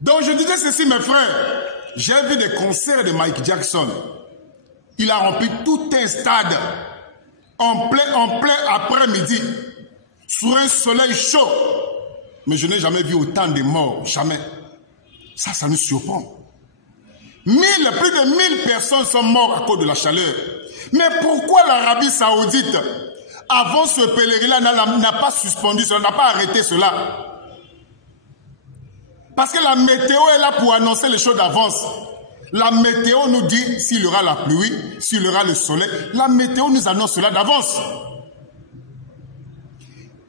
Donc je disais ceci, mes frères. J'ai vu des concerts de Mike Jackson. Il a rempli tout un stade en plein après-midi, sur un soleil chaud. Mais je n'ai jamais vu autant de morts, jamais. Ça nous surprend. Plus de 1000 personnes sont mortes à cause de la chaleur. Mais pourquoi l'Arabie Saoudite, avant ce pèlerinage, n'a pas suspendu cela, n'a pas arrêté cela? Parce que la météo est là pour annoncer les choses d'avance. La météo nous dit s'il y aura la pluie, s'il y aura le soleil. La météo nous annonce cela d'avance.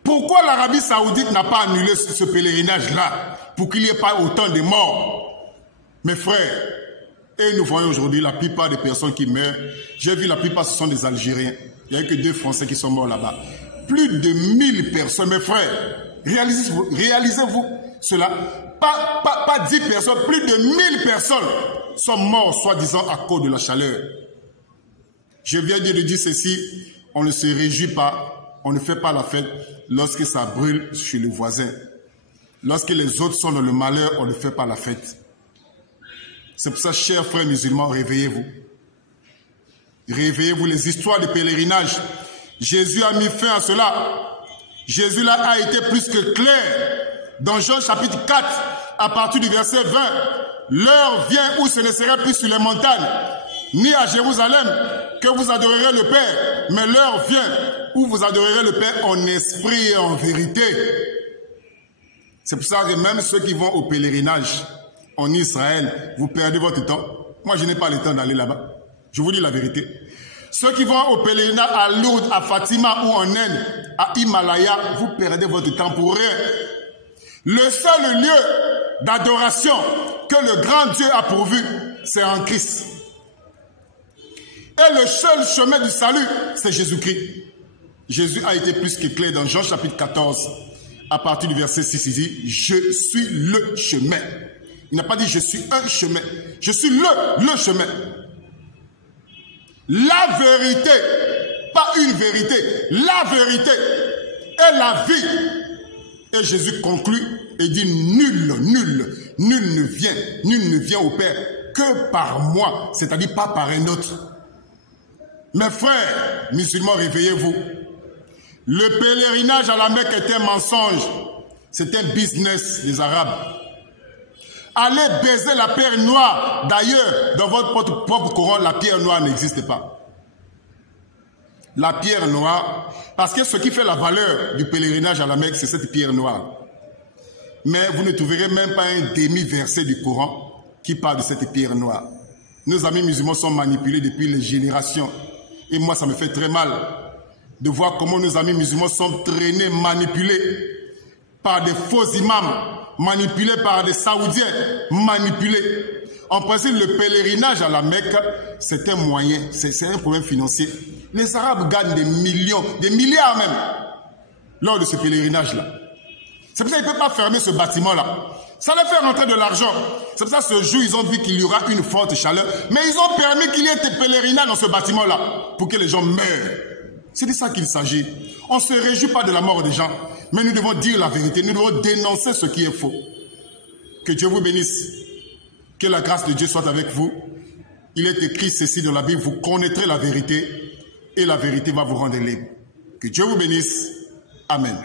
Pourquoi l'Arabie Saoudite n'a pas annulé ce pèlerinage-là pour qu'il n'y ait pas autant de morts? Mes frères, et nous voyons aujourd'hui la plupart des personnes qui meurent. J'ai vu la plupart, ce sont des Algériens. Il n'y a que 2 Français qui sont morts là-bas. Plus de 1000 personnes, mes frères. Réalisez-vous cela. Pas 10 personnes, plus de 1000 personnes sont mortes, soi-disant, à cause de la chaleur. Je viens de dire ceci, on ne se réjouit pas, on ne fait pas la fête lorsque ça brûle chez le voisin. Lorsque les autres sont dans le malheur, on ne fait pas la fête. C'est pour ça, chers frères musulmans, réveillez-vous. Réveillez-vous, les histoires de pèlerinage. Jésus a mis fin à cela. Jésus là a été plus que clair. Dans Jean chapitre 4, à partir du verset 20, l'heure vient où ce ne sera plus sur les montagnes, ni à Jérusalem, que vous adorerez le Père. Mais l'heure vient où vous adorerez le Père en esprit et en vérité. C'est pour ça que même ceux qui vont au pèlerinage en Israël, vous perdez votre temps. Moi, je n'ai pas le temps d'aller là-bas. Je vous dis la vérité. Ceux qui vont au pèlerinage à Lourdes, à Fatima ou en Inde, à Himalaya, vous perdez votre temps pour rien. Le seul lieu d'adoration que le grand Dieu a pourvu, c'est en Christ. Et le seul chemin du salut, c'est Jésus-Christ. Jésus a été plus que clair dans Jean chapitre 14, à partir du verset 6, il dit « Je suis le chemin ». Il n'a pas dit « Je suis un chemin ». Je suis le chemin. La vérité, pas une vérité, la vérité est la vie. Et Jésus conclut et dit nul ne vient au Père que par moi, c'est-à-dire pas par un autre. Mes frères musulmans, réveillez-vous. Le pèlerinage à la Mecque est un mensonge. C'est un business des Arabes. Allez baiser la pierre noire. D'ailleurs, dans votre propre Coran, la pierre noire n'existe pas. La pierre noire, parce que ce qui fait la valeur du pèlerinage à la Mecque, c'est cette pierre noire. Mais vous ne trouverez même pas un demi-verset du Coran qui parle de cette pierre noire. Nos amis musulmans sont manipulés depuis les générations. Et moi, ça me fait très mal de voir comment nos amis musulmans sont traînés, manipulés par des faux imams, manipulés par des Saoudiens, manipulés. En principe, le pèlerinage à la Mecque, c'est un moyen, c'est un problème financier. Les Arabes gagnent des millions, des milliards même, lors de ce pèlerinage-là. C'est pour ça qu'ils ne peuvent pas fermer ce bâtiment-là. Ça leur fait rentrer de l'argent. C'est pour ça que ce jour, ils ont vu qu'il y aura une forte chaleur. Mais ils ont permis qu'il y ait des pèlerinages dans ce bâtiment-là, pour que les gens meurent. C'est de ça qu'il s'agit. On ne se réjouit pas de la mort des gens, mais nous devons dire la vérité. Nous devons dénoncer ce qui est faux. Que Dieu vous bénisse. Que la grâce de Dieu soit avec vous. Il est écrit ceci dans la Bible, vous connaîtrez la vérité et la vérité va vous rendre libre. Que Dieu vous bénisse. Amen.